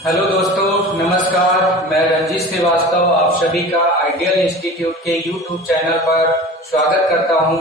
Hello दोस्तों, नमस्कार। मैं रंजीत श्रीवास्तव आप सभी का आइडियल इंस्टीट्यूट के यूट्यूब चैनल पर स्वागत करता हूं।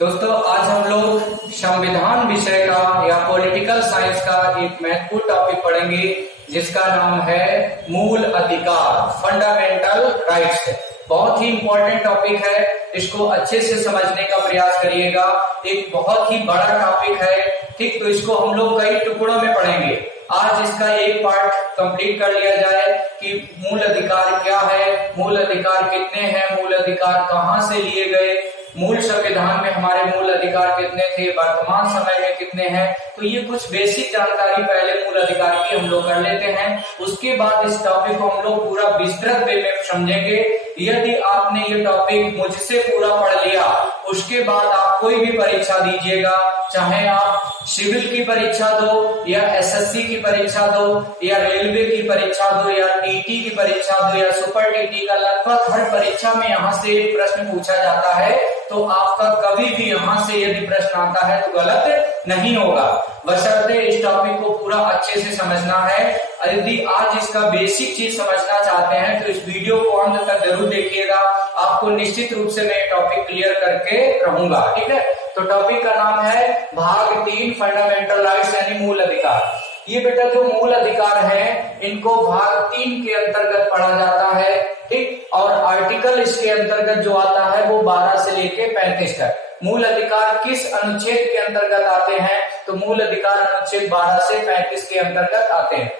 दोस्तों, आज हम लोग संविधान विषय का या पॉलिटिकल साइंस का एक महत्वपूर्ण टॉपिक पढ़ेंगे जिसका नाम है मूल अधिकार, फंडामेंटल राइट्स। बहुत ही इंपॉर्टेंट टॉपिक है, इसको अच्छे से समझने का प्रयास करिएगा। एक बहुत ही बड़ा टॉपिक है, ठीक, तो इसको हम लोग कई टुकड़ों में पढ़ेंगे। आज इसका एक पार्ट कंप्लीट कर लिया जाए कि मूल अधिकार क्या है, मूल अधिकार कितने हैं, मूल अधिकार कहां से लिए गए, मूल संविधान में हमारे मूल अधिकार कितने थे, वर्तमान समय में कितने हैं। तो ये कुछ बेसिक जानकारी पहले मूल अधिकार की हम लोग कर लेते हैं। उसके बाद इस टॉपिक को हम लोग पूरा विस्तृत वे में समझेंगे। यदि आपने ये टॉपिक मुझसे पूरा पढ़ लिया, उसके बाद आप कोई भी परीक्षा दीजिएगा, चाहे आप सिविल की परीक्षा दो या एसएससी की परीक्षा दो या रेलवे की परीक्षा दो या टीटी की परीक्षा दो या सुपर टीटी का, लगभग हर परीक्षा में यहाँ से एक प्रश्न पूछा जाता है। तो आपका कभी भी यहाँ से यदि प्रश्न आता है तो गलत नहीं होगा, बशर्ते इस टॉपिक को पूरा अच्छे से समझना है। यदि आज इसका बेसिक चीज समझना चाहते हैं तो इस वीडियो को अंत तक जरूर देखिएगा। आपको निश्चित रूप से मैं टॉपिक क्लियर करके रहूंगा, ठीक है। तो टॉपिक का नाम है भाग 3 फंडामेंटल राइट्स यानी मूल अधिकार। ये बेटा जो मूल अधिकार है इनको भाग 3 के अंतर्गत पढ़ा जाता है, ठीक। और आर्टिकल इसके अंतर्गत जो आता है वो 12 से लेके 35 तक। मूल अधिकार किस अनुच्छेद के अंतर्गत आते हैं, तो मूल अधिकार अनुच्छेद 12 से 35 के अंतर्गत आते हैं।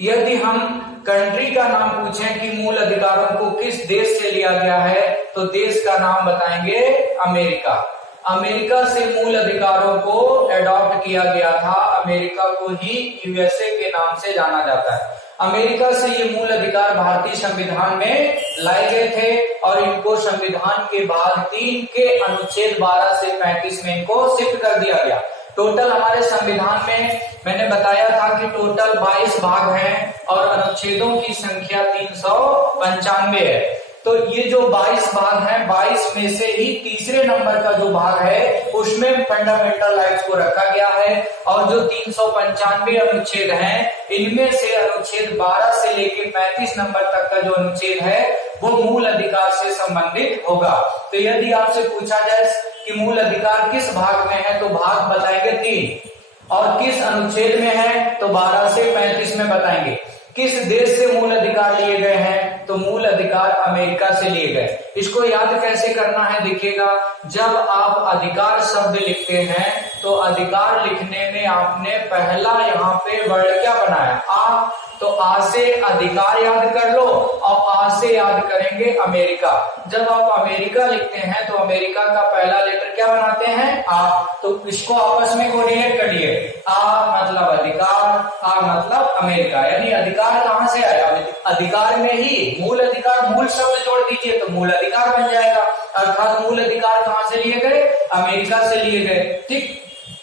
यदि हम कंट्री का नाम पूछें कि मूल अधिकारों को किस देश से लिया गया है, तो देश का नाम बताएंगे अमेरिका। अमेरिका से मूल अधिकारों को एडॉप्ट किया गया था। अमेरिका को ही यूएसए के नाम से जाना जाता है। अमेरिका से ये मूल अधिकार भारतीय संविधान में लाए गए थे और इनको संविधान के भाग 3 के अनुच्छेद 12 से 35 में इनको शिफ्ट कर दिया गया। टोटल हमारे संविधान में मैंने बताया था कि टोटल 22 भाग हैं और अनुच्छेदों की संख्या 395 है। तो ये जो 22 भाग हैं, 22 में से ही तीसरे नंबर का जो भाग है उसमें फंडामेंटल राइट्स को रखा गया है। और जो 395 अनुच्छेद हैं, इनमें से अनुच्छेद 12 से लेकर 35 नंबर तक का जो अनुच्छेद है वो मूल अधिकार से संबंधित होगा। तो यदि आपसे पूछा जाए कि मूल अधिकार किस भाग में है, तो भाग बताएंगे 3, और किस अनुच्छेद में है तो 12 से 35 में बताएंगे। किस देश से मूल अधिकार लिए गए हैं, तो मूल अधिकार अमेरिका से लिए गए। इसको याद कैसे करना है देखिएगा, जब आप अधिकार शब्द लिखते हैं तो अधिकार लिखने में आपने पहला यहाँ पे वर्ड क्या बनाया, आ, तो आ से अधिकार याद कर लो और आ से याद करेंगे अमेरिका। जब आप अमेरिका लिखते हैं तो अमेरिका का पहला लेटर क्या बनाते हैं, आ। तो इसको आपस में कोरिलेट करिए, आ मतलब अधिकार, आ मतलब अमेरिका, यानी अधिकार कहां से आया, अधिकार में ही मूल अधिकार, मूल शब्द जोड़ दीजिए तो मूल अधिकार बन जाएगा। अर्थात मूल अधिकार कहां से लिए गए, अमेरिका से लिए गए, ठीक।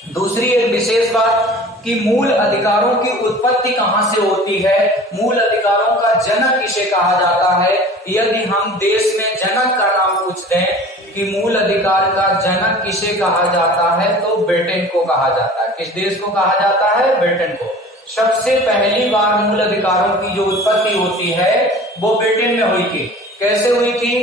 दूसरी एक विशेष बात कि मूल अधिकारों की उत्पत्ति कहां से होती है, मूल अधिकारों का जनक किसे कहा जाता है। यदि हम देश में जनक का नाम पूछते हैं कि मूल अधिकार का जनक किसे कहा जाता है, तो ब्रिटेन को कहा जाता है। किस देश को कहा जाता है, ब्रिटेन को। सबसे पहली बार मूल अधिकारों की जो उत्पत्ति होती है वो ब्रिटेन में हुई थी। कैसे हुई थी,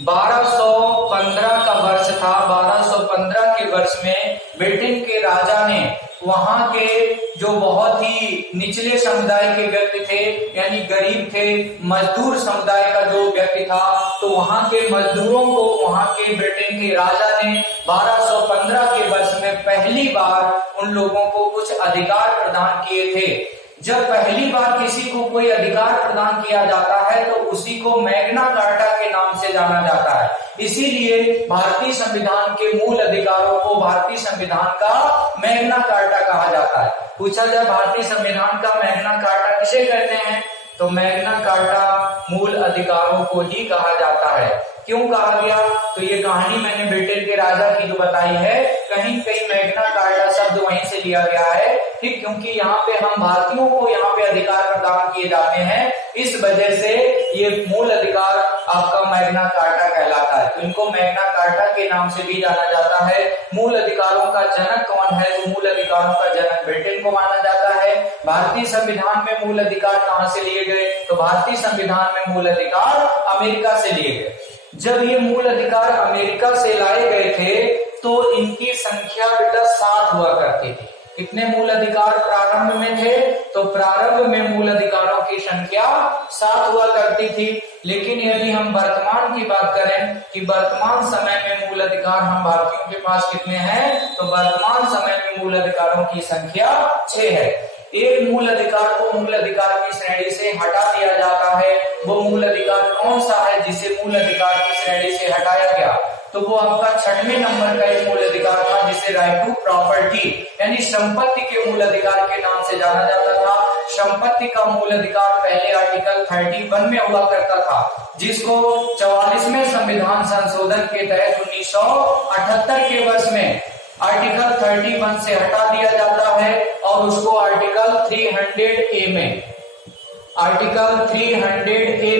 1215 का वर्ष था। 1215 के वर्ष में ब्रिटेन के राजा ने वहां के जो बहुत ही निचले समुदाय के व्यक्ति थे, यानी गरीब थे, मजदूर समुदाय का जो व्यक्ति था, तो वहां के मजदूरों को वहां के ब्रिटेन के राजा ने 1215 के वर्ष में पहली बार उन लोगों को कुछ अधिकार प्रदान किए थे। जब पहली बार किसी को कोई अधिकार प्रदान किया जाता है तो उसी को मैग्ना कार्टा के नाम से जाना जाता है। इसीलिए भारतीय संविधान के मूल अधिकारों को भारतीय संविधान का मैग्ना कार्टा कहा जाता है। पूछा जाए भारतीय संविधान का मैग्ना कार्टा किसे कहते हैं, तो मैग्ना कार्टा मूल अधिकारों को ही कहा जाता है। क्यों कहा गया? तो ये कहानी मैंने ब्रिटेन के राजा की जो बताई है, कहीं कहीं मैग्ना कार्टा शब्द वहीं से लिया गया है, ठीक, क्योंकि यहाँ पे हम भारतीयों को यहाँ पे अधिकार प्रदान किए जाते हैं, इस वजह से ये मूल अधिकार आपका मैग्ना कार्टा कहलाता है। तो इनको मैग्ना कार्टा के नाम से भी जाना जाता है। मूल अधिकारों का जनक कौन है? तो मूल अधिकारों का जनक ब्रिटेन को माना जाता है। भारतीय संविधान में मूल अधिकार कहाँ से लिए गए? तो भारतीय संविधान में मूल अधिकार अमेरिका से लिए गए। जब ये मूल अधिकार अमेरिका से लाए गए थे तो इनकी संख्या बेटा 7 हुआ करती थी। कितने मूल अधिकार प्रारंभ में थे? तो प्रारंभ में मूल अधिकारों की संख्या 7 हुआ करती थी। लेकिन यदि हम वर्तमान की बात करें कि वर्तमान समय में मूल अधिकार हम भारतीयों के पास कितने हैं, तो वर्तमान समय में मूल अधिकारों की संख्या 6 है। एक मूल अधिकार को मूल अधिकार की श्रेणी से हटा दिया जाता है। वो मूल अधिकार कौन सा है जिसे मूल अधिकार की श्रेणी से हटाया गया? तो वो आपका 6वें नंबर का एक मूल अधिकार था जिसे राइट टू प्रॉपर्टी यानी संपत्ति के मूल अधिकार के नाम से जाना जाता था। संपत्ति का मूल अधिकार पहले आर्टिकल 31 में हुआ करता था, जिसको 44वें संविधान संशोधन के तहत 1978 के वर्ष में आर्टिकल 31 से हटा दिया जाता है और उसको आर्टिकल 300A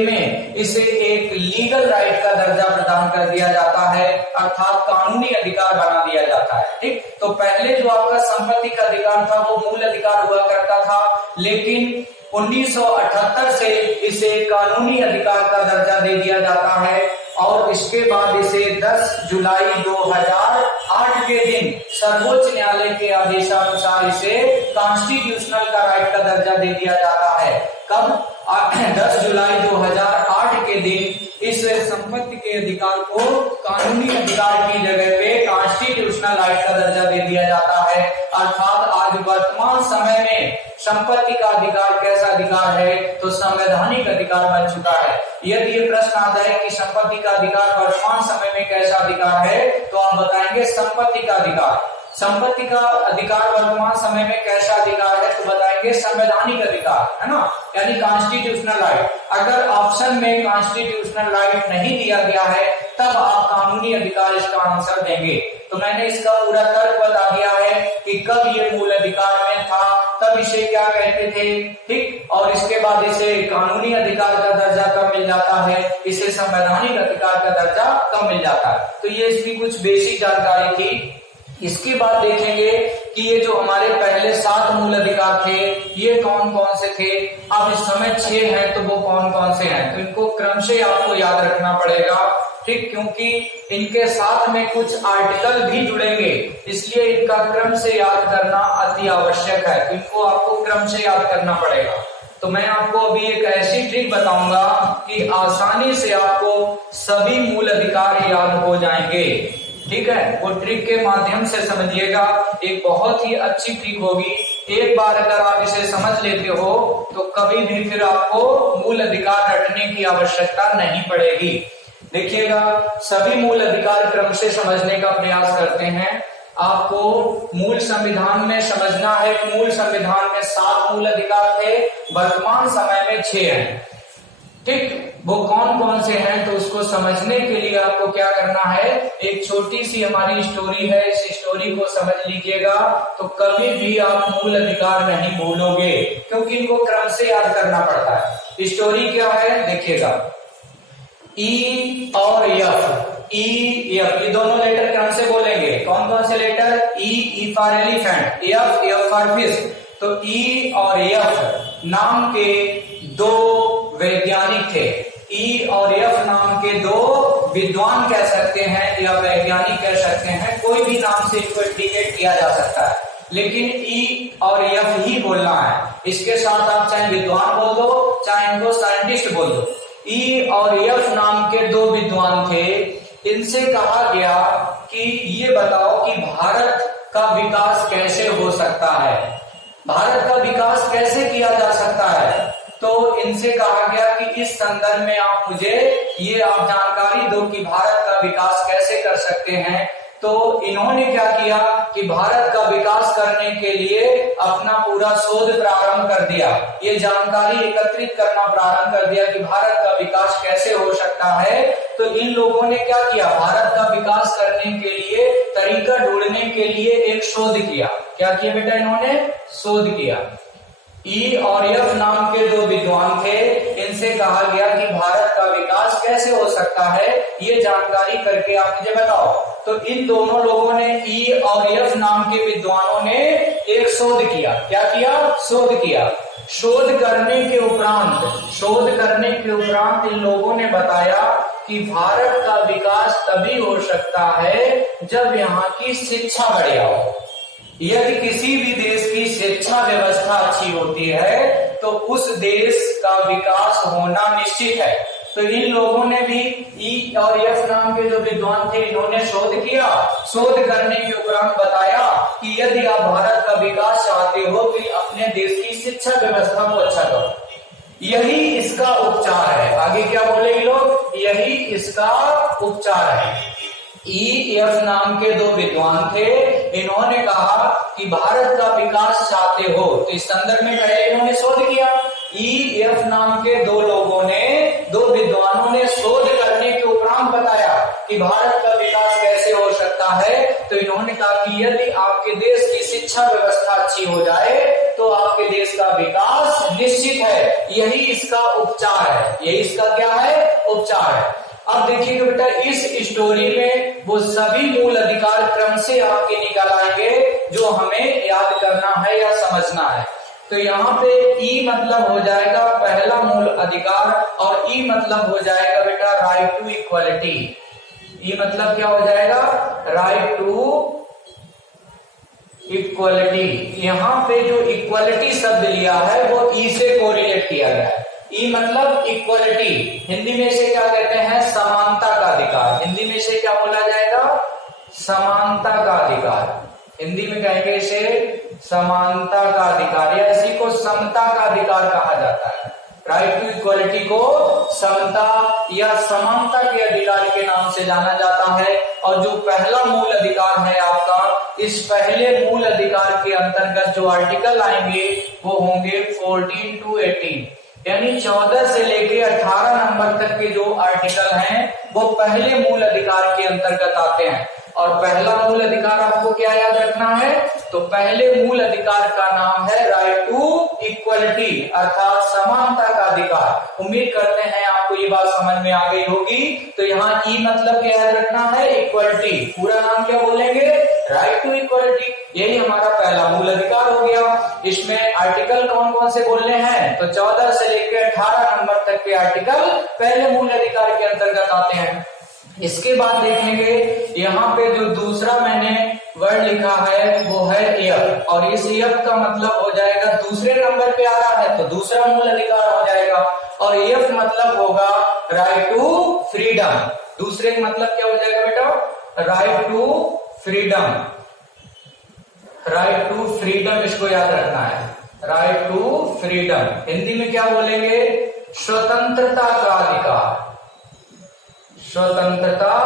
में इसे एक लीगल राइट का दर्जा प्रदान कर दिया जाता है, अर्थात कानूनी अधिकार बना दिया जाता है। ठीक, तो पहले जो आपका संपत्ति का अधिकार था वो मूल अधिकार हुआ करता था, लेकिन 1978 से इसे कानूनी अधिकार का दर्जा दे दिया जाता है और इसके बाद इसे 10 जुलाई 2008 के दिन सर्वोच्च न्यायालय के आदेशानुसार इसे कॉन्स्टिट्यूशनल का राइट का दर्जा दे दिया जाता है। कब? 10 जुलाई 2008 के दिन इस संपत्ति के अधिकार को कानूनी अधिकार की जगह पे कॉन्स्टिट्यूशनल राइट का दर्जा दे दिया जाता है। अर्थात आज वर्तमान समय में संपत्ति का अधिकार कैसा अधिकार है? तो संवैधानिक अधिकार बन चुका है। यदि ये प्रश्न आता है कि संपत्ति का अधिकार वर्तमान समय में कैसा अधिकार है, तो आप बताएंगे संपत्ति का अधिकार। संपत्ति का अधिकार वर्तमान समय में कैसा अधिकार है? तो बताएंगे संवैधानिक अधिकार, है ना, यानी कॉन्स्टिट्यूशनल राइट। अगर ऑप्शन में कॉन्स्टिट्यूशनल राइट नहीं दिया गया है तब आप कानूनी अधिकार इसका आंसर देंगे। तो मैंने इसका पूरा तर्क बता दिया है कि कब ये मूल अधिकार में था, तब इसे क्या कहते थे, ठीक, और इसके बाद इसे कानूनी अधिकार का दर्जा कब मिल जाता है, इसे संवैधानिक अधिकार का दर्जा कब मिल जाता है। तो ये इसकी कुछ बेसिक जानकारी थी। इसके बाद देखेंगे कि ये जो हमारे पहले 7 मूल अधिकार थे ये कौन कौन से थे। अब इस समय 6 हैं तो वो कौन कौन से हैं, तो इनको क्रम से आपको याद रखना पड़ेगा, ठीक, क्योंकि इनके साथ में कुछ आर्टिकल भी जुड़ेंगे, इसलिए इनका क्रम से याद करना अति आवश्यक है। तो इनको आपको क्रम से याद करना पड़ेगा। तो मैं आपको अभी एक ऐसी ट्रिक बताऊंगा कि आसानी से आपको सभी मूल अधिकार याद हो जाएंगे, ठीक है। वो ट्रिक के माध्यम से समझिएगा, एक बहुत ही अच्छी ट्रिक होगी। एक बार अगर आप इसे समझ लेते हो तो कभी भी फिर आपको मूल अधिकार रटने की आवश्यकता नहीं पड़ेगी। देखिएगा, सभी मूल अधिकार क्रम से समझने का प्रयास करते हैं। आपको मूल संविधान में समझना है कि मूल संविधान में 7 मूल अधिकार थे, वर्तमान समय में 6 हैं, ठीक। वो कौन कौन से हैं, तो उसको समझने के लिए आपको क्या करना है, एक छोटी सी हमारी स्टोरी है, इस स्टोरी को समझ लीजिएगा तो कभी भी आप मूल अधिकार नहीं भूलोगे, क्योंकि इनको क्रम से याद करना पड़ता है। स्टोरी क्या है देखिएगा, ई और एफ, ई एफ, ये दोनों लेटर क्रम से बोलेंगे। कौन कौन से letter? E for elephant, F for fish. तो ई और एफ नाम के 2 वैज्ञानिक थे। ई और एफ नाम के 2 विद्वान कह सकते हैं या वैज्ञानिक कह सकते हैं, कोई भी नाम से इनको इंडिकेट किया जा सकता है, लेकिन ई और एफ ही बोलना है। इसके साथ आप चाहे विद्वान बोल दो, चाहे इनको साइंटिस्ट बोल दो। ई और एफ नाम के 2 विद्वान थे। इनसे कहा गया कि ये बताओ कि भारत का विकास कैसे हो सकता है, भारत का विकास कैसे किया जा सकता है। तो इनसे कहा गया कि इस संदर्भ में आप मुझे ये आप जानकारी दो कि भारत का विकास कैसे कर सकते हैं। तो इन्होंने क्या किया कि भारत का विकास करने के लिए अपना पूरा शोध प्रारंभ कर दिया, ये जानकारी एकत्रित करना प्रारंभ कर दिया कि भारत का विकास कैसे हो सकता है। तो इन लोगों ने क्या किया, भारत का विकास करने के लिए तरीका ढूंढने के लिए एक शोध किया। क्या किया बेटा, इन्होंने शोध किया। ई और एफ नाम के दो विद्वान थे, इनसे कहा गया कि भारत का विकास कैसे हो सकता है, ये जानकारी करके आप मुझे बताओ। तो इन दोनों लोगों ने, ई और एफ नाम के विद्वानों ने एक शोध किया। क्या किया, शोध किया। शोध करने के उपरांत इन लोगों ने बताया कि भारत का विकास तभी हो सकता है जब यहाँ की शिक्षा बढ़िया हो। यदि किसी भी देश की शिक्षा व्यवस्था अच्छी होती है तो उस देश का विकास होना निश्चित है। तो इन लोगों ने भी, ई और एफ नाम के जो विद्वान थे, इन्होंने शोध किया। शोध करने के उपरांत बताया कि यदि आप भारत का विकास चाहते हो तो अपने देश की शिक्षा व्यवस्था को अच्छा करो, यही इसका उपचार है। आगे क्या बोले लोग, यही इसका उपचार है। ई एफ नाम के दो विद्वान थे, इन्होंने कहा कि भारत का विकास चाहते हो, तो इस संदर्भ में पहले इन्होंने शोध किया। ई एफ नाम के दो विद्वानों ने शोध करने के उपरांत बताया कि भारत का विकास कैसे हो सकता है। तो इन्होंने कहा कि यदि आपके देश की शिक्षा व्यवस्था अच्छी हो जाए तो आपके देश का विकास निश्चित है, यही इसका उपचार है। यही इसका क्या है, उपचार है। अब देखिएगा बेटा, इस स्टोरी में वो सभी मूल अधिकार क्रम से आपके निकल आएंगे जो हमें याद करना है या समझना है। तो यहाँ पे ई मतलब हो जाएगा पहला मूल अधिकार, और ई मतलब हो जाएगा बेटा राइट टू इक्वालिटी। ई मतलब क्या हो जाएगा, राइट टू इक्वालिटी। यहाँ पे जो इक्वालिटी शब्द लिया है वो ई से कोरिलेट किया गया है। ई मतलब इक्वालिटी, हिंदी में इसे क्या कहते हैं, समानता का अधिकार। हिंदी में इसे क्या बोला जाएगा, समानता का अधिकार। हिंदी में कहेंगे इसे समानता का अधिकार, या इसी को समता का अधिकार कहा जाता है। राइट टू इक्वालिटी को समता या समानता के अधिकार के नाम से जाना जाता है। और जो पहला मूल अधिकार है आपका, इस पहले मूल अधिकार के अंतर्गत जो आर्टिकल आएंगे वो होंगे 14 to 18, यानी 14 से लेके 18 नंबर तक के जो आर्टिकल हैं वो पहले मूल अधिकार के अंतर्गत आते हैं। और पहला मूल अधिकार आपको क्या याद रखना है, तो पहले मूल अधिकार का नाम है राइट टू इक्वालिटी, अर्थात समानता का अधिकार। उम्मीद करते हैं आपको ये बात समझ में आ गई होगी। तो यहाँ ई मतलब क्या याद रखना है, इक्वालिटी। पूरा नाम क्या बोलेंगे, राइट टू इक्वालिटी। यही हमारा पहला मूल अधिकार हो गया। इसमें आर्टिकल कौन कौन से बोलने हैं, तो 14 से लेकर 18 नंबर तक के आर्टिकल पहले मूल अधिकार के अंतर्गत आते हैं। इसके बाद देखेंगे यहाँ पे जो दूसरा मैंने वर्ड लिखा है वो है एफ, और इस एफ का मतलब हो जाएगा, दूसरे नंबर पे आ रहा है तो दूसरा मूल अधिकार हो जाएगा। और एफ मतलब होगा राइट टू फ्रीडम। दूसरे मतलब क्या हो जाएगा बेटा, right to freedom. Right to freedom, इसको याद रखना है, राइट टू फ्रीडम। हिंदी में क्या बोलेंगे, स्वतंत्रता का अधिकार। स्वतंत्रता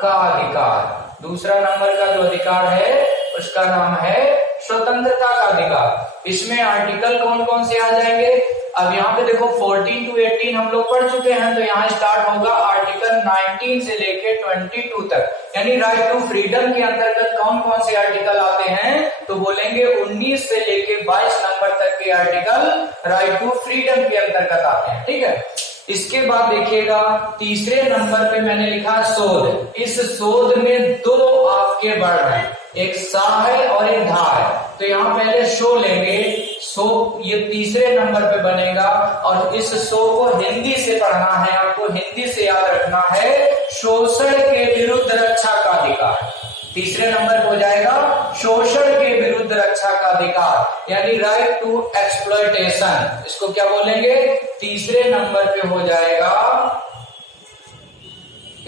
का अधिकार, दूसरा नंबर का जो अधिकार है उसका नाम है स्वतंत्रता का अधिकार। इसमें आर्टिकल कौन कौन से आ जाएंगे, अब यहाँ पे देखो 14 to 18 हम लोग पढ़ चुके हैं, तो यहाँ स्टार्ट होगा आर्टिकल 19 से लेके 22 तक, यानी राइट टू फ्रीडम के अंतर्गत कौन कौन से आर्टिकल आते हैं, तो बोलेंगे 19 से लेके 22 नंबर तक के आर्टिकल राइट टू फ्रीडम के अंतर्गत आते हैं। ठीक है, इसके बाद देखिएगा तीसरे नंबर पे मैंने लिखा शोध। इस शोध में दो आपके वर्ण हैं, एक सा है और एक धा है। तो यहाँ पहले शो लेंगे, शो ये तीसरे नंबर पे बनेगा, और इस शो को हिंदी से पढ़ना है, आपको हिंदी से याद रखना है, शोषण के विरुद्ध रक्षा का अधिकार। तीसरे नंबर पे हो जाएगा शोषण के विरुद्ध रक्षा का अधिकार, यानी राइट टू एक्सप्लॉयटेशन। इसको क्या बोलेंगे, तीसरे नंबर पे हो जाएगा,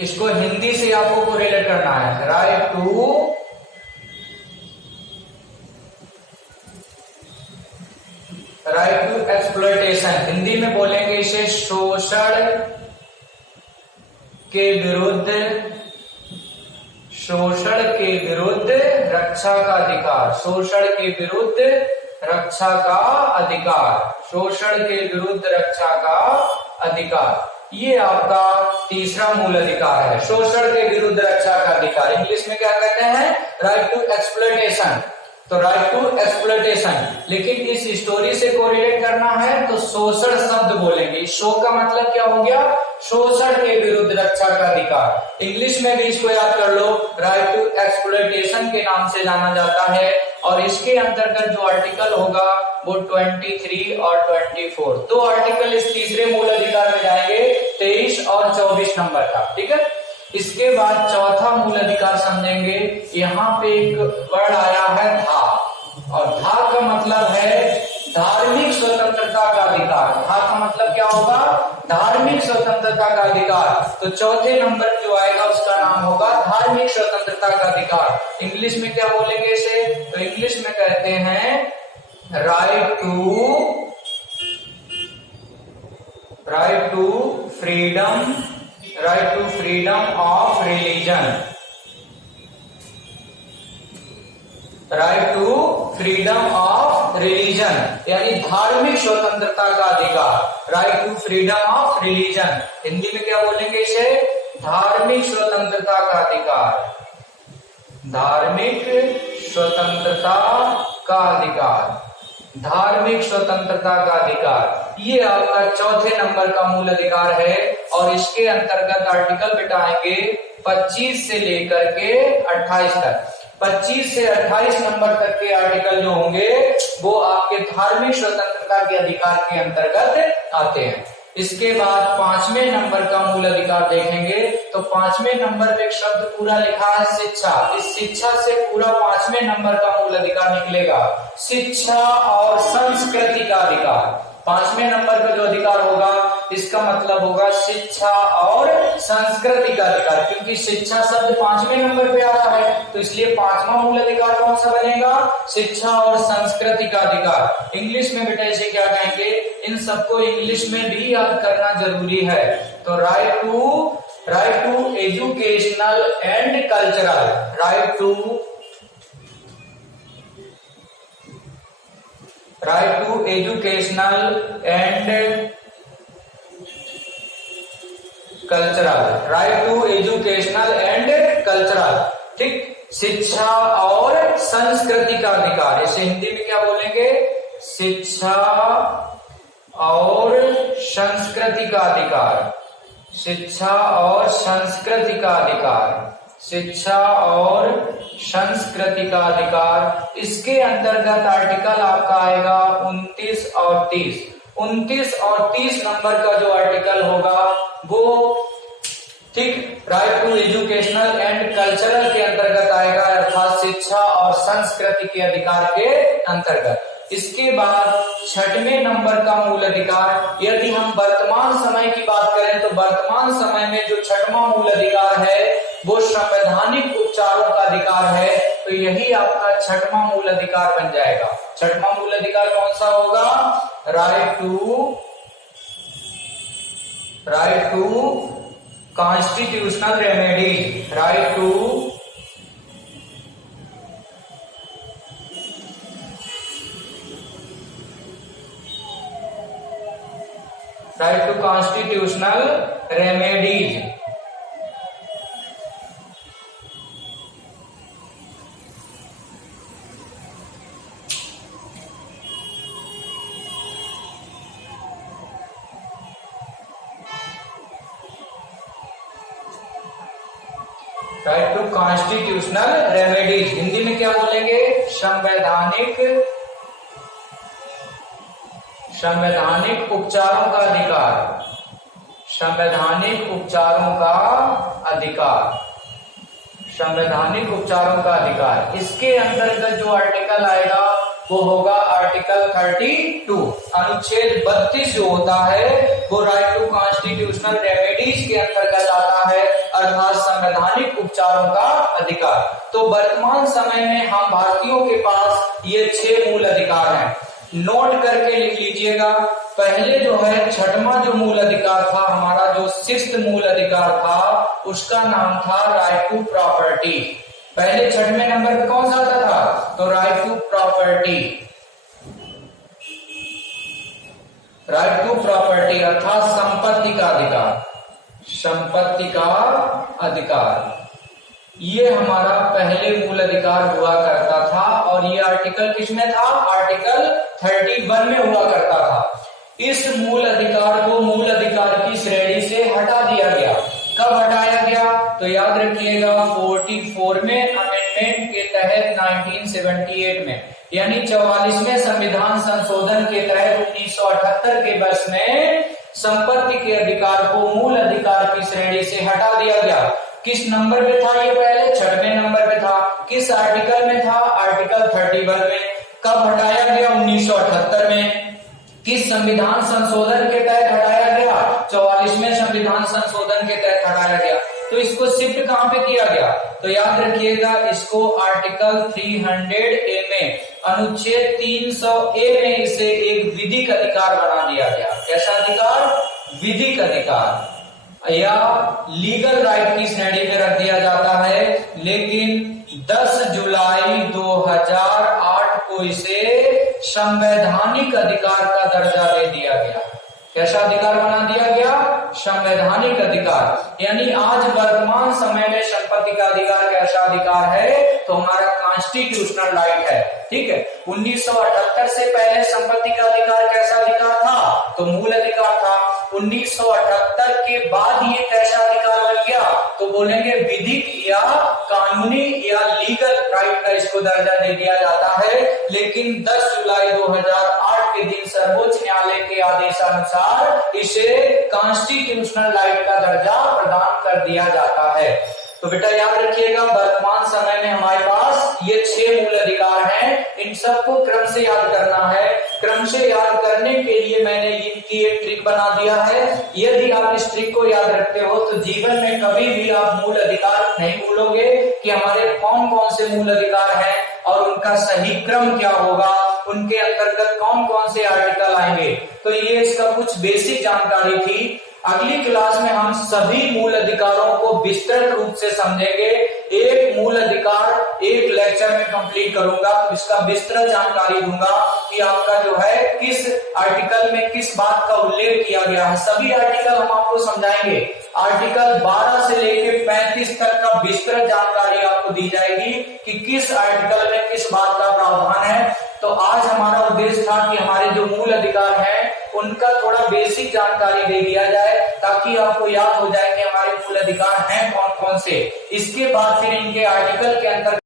इसको हिंदी से आपको कोरिलेट करना है, राइट टू एक्सप्लॉयटेशन। हिंदी में बोलेंगे इसे शोषण के विरुद्ध शोषण के विरुद्ध रक्षा का अधिकार, शोषण के विरुद्ध रक्षा का अधिकार, शोषण के विरुद्ध रक्षा का अधिकार, ये आपका तीसरा मूल अधिकार है, शोषण के विरुद्ध रक्षा का अधिकार। इंग्लिश में क्या कहते हैं? Right to exploitation. तो राइट टू एक्सप्लॉयटेशन, लेकिन इस स्टोरी से कोरिलेट करना है तो शोषण शब्द बोलेंगे। शो का मतलब क्या हो गया? शोषण के विरुद्ध रक्षा का अधिकार। इंग्लिश में भी इसको याद कर लो, राइट टू एक्सप्लॉयटेशन के नाम से जाना जाता है। और इसके अंतर्गत जो आर्टिकल होगा वो 23 और 24, दो आर्टिकल इस तीसरे मूल अधिकार में जाएंगे, 23 और 24 नंबर का। ठीक है, इसके बाद चौथा मूल अधिकार समझेंगे। यहाँ पे एक वर्ड आया है धा, और धा का मतलब है धार्मिक स्वतंत्रता का अधिकार। धा का मतलब क्या होगा? धार्मिक स्वतंत्रता का अधिकार। तो चौथे नंबर जो आएगा उसका नाम होगा धार्मिक स्वतंत्रता का अधिकार। इंग्लिश में क्या बोलेंगे इसे? तो इंग्लिश में कहते हैं right to freedom, right to freedom of religion, right to freedom of religion, यानी धार्मिक स्वतंत्रता का अधिकार। Right to freedom of religion, Hindi में क्या बोलेंगे इसे? धार्मिक स्वतंत्रता का अधिकार, धार्मिक स्वतंत्रता का अधिकार, धार्मिक स्वतंत्रता का अधिकार। ये आपका चौथे नंबर का मूल अधिकार है। और इसके अंतर्गत आर्टिकल बिठाएंगे 25 से लेकर के 28 तक। 25 से 28 नंबर तक के आर्टिकल जो होंगे वो आपके धार्मिक स्वतंत्रता के अधिकार के अंतर्गत आते हैं। इसके बाद 5वें नंबर का मूल अधिकार देखेंगे तो 5वें नंबर पे एक शब्द पूरा लिखा है शिक्षा। इस शिक्षा से पूरा 5वें नंबर का मूल अधिकार निकलेगा, शिक्षा और संस्कृति का अधिकार। 5वें नंबर पे जो अधिकार होगा इसका मतलब होगा शिक्षा और संस्कृति का अधिकार, क्योंकि शिक्षा शब्द 5वें नंबर पे आ रहा है तो इसलिए 5वां मूल अधिकार कौन सा बनेगा? शिक्षा और संस्कृति का अधिकार। इंग्लिश में बेटा इसे क्या कहेंगे? इन सबको इंग्लिश में भी याद करना जरूरी है। तो right to educational and cultural, right to educational and cultural, right to educational and cultural. ठीक, शिक्षा और संस्कृति का अधिकार, इसे हिंदी में क्या बोलेंगे? शिक्षा और संस्कृति का अधिकार, शिक्षा और संस्कृति का अधिकार, शिक्षा और संस्कृति का अधिकार। इसके अंतर्गत आर्टिकल आपका आएगा 29 और 30। 29 और 30 नंबर का जो आर्टिकल होगा वो ठीक right to educational and cultural के अंतर्गत आएगा, अर्थात शिक्षा और संस्कृति के अधिकार के अंतर्गत। इसके बाद 6वें नंबर का मूल अधिकार, यदि हम वर्तमान समय की बात करें तो वर्तमान समय में जो 6वां मूल अधिकार है वो संवैधानिक उपचारों का अधिकार है। तो यही आपका 6वां मूल अधिकार बन जाएगा। 6वां मूल अधिकार कौन सा होगा? Right to constitutional remedies, right to constitutional remedies. Right to constitutional remedies, Hindi में क्या बोलेंगे? संवैधानिक उपचारों का अधिकार, संवैधानिक उपचारों का अधिकार, संवैधानिक उपचारों का अधिकार। इसके अंतर्गत जो आर्टिकल आएगा वो होगा आर्टिकल 32। अनुच्छेद 32 जो होता है वो राइट टू कॉन्स्टिट्यूशनल रेमेडीज के अंतर्गत आता है, अर्थात संवैधानिक उपचारों का अधिकार। तो वर्तमान समय में हम भारतीयों के पास ये 6 मूल अधिकार हैं। नोट करके लिख लीजिएगा। पहले जो है 6वां जो मूल अधिकार था हमारा, जो 6th मूल अधिकार था उसका नाम था राइट टू प्रॉपर्टी। पहले 6वें नंबर पे कौन सा आता था? तो right to property, right to property अर्थात संपत्ति का अधिकार, संपत्ति का अधिकार, ये हमारा पहले मूल अधिकार हुआ करता था। और ये आर्टिकल किसमें था? आर्टिकल 31 में हुआ करता था। इस मूल अधिकार को मूल अधिकार की श्रेणी से हटा दिया गया। कब हटाया गया? तो याद रखिएगा 44 में अमेंडमेंट के तहत 1978 में, यानी 44वें संविधान संशोधन के तहत 1978 के वर्ष में संपत्ति के अधिकार को मूल अधिकार की श्रेणी से हटा दिया गया। किस नंबर पे था ये? पहले 6वें नंबर पे था। किस आर्टिकल में था? आर्टिकल 31 में। कब हटाया गया? 1978 में। किस संविधान संशोधन के तहत हटाया गया? 44वें संविधान संशोधन के तहत हटाया गया। तो इसको शिफ्ट कहां पे किया गया? तो याद रखिएगा, इसको आर्टिकल 300A में, अनुच्छेद 300A में इसे एक विधिक अधिकार बना दिया गया। कैसा अधिकार? विधिक अधिकार या लीगल राइट की श्रेणी में रख दिया जाता है। लेकिन 10 जुलाई 2008 को इसे संवैधानिक अधिकार का दर्जा दे दिया गया। कैसा अधिकार बना दिया गया? संवैधानिक अधिकार। यानी आज वर्तमान समय में संपत्ति का अधिकार कैसा अधिकार है? तो हमारा कॉन्स्टिट्यूशनल राइट है। ठीक है। 1978 से पहले संपत्ति का अधिकार कैसा अधिकार था? तो मूल अधिकार था। 1978 के बाद ये कैसा अधिकार बन गया? तो बोलेंगे विधिक या कानूनी या लीगल राइट का इसको दर्जा दे दिया जाता है। लेकिन 10 जुलाई 2008 के दिन सर्वोच्च न्यायालय के आदेशानुसार इसे कॉन्स्टिट्यूशनल राइट का दर्जा प्रदान कर दिया जाता है। तो बेटा याद रखिएगा, वर्तमान समय में हमारे पास ये 6 मूल अधिकार हैं। इन सबको क्रम से याद करना है। क्रम से याद करने के लिए मैंने इनकी एक ट्रिक बना दिया है। यदि आप इस ट्रिक को याद रखते हो तो जीवन में कभी भी आप मूल अधिकार नहीं भूलोगे कि हमारे कौन कौन से मूल अधिकार हैं और उनका सही क्रम क्या होगा, उनके अंतर्गत कौन कौन से आर्टिकल आएंगे। तो ये इसका कुछ बेसिक जानकारी थी। अगली क्लास में हम सभी मूल अधिकारों को विस्तृत रूप से समझेंगे। एक मूल अधिकार एक लेक्चर में कंप्लीट करूंगा, तो इसका विस्तृत जानकारी दूंगा कि आपका जो है किस आर्टिकल में किस बात का उल्लेख किया गया है। सभी आर्टिकल हम आपको समझाएंगे। आर्टिकल 12 से लेकर 35 तक का विस्तृत जानकारी आपको दी जाएगी कि किस आर्टिकल में किस बात का प्रावधान है। तो आज हमारा उद्देश्य था कि हमारे जो मूल अधिकार हैं उनका थोड़ा बेसिक जानकारी दे दिया जाए, ताकि आपको याद हो जाए कि हमारे मूल अधिकार हैं कौन कौन से। इसके बाद फिर इनके आर्टिकल के अंतर्गत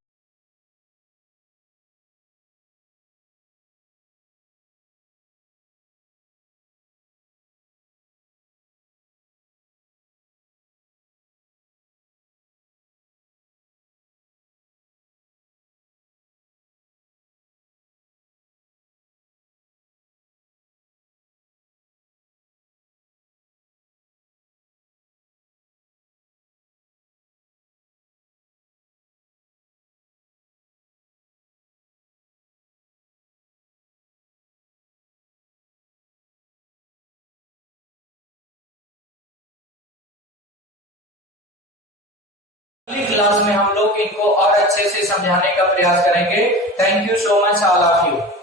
अगली क्लास में हम लोग इनको और अच्छे से समझाने का प्रयास करेंगे। Thank you so much all of you.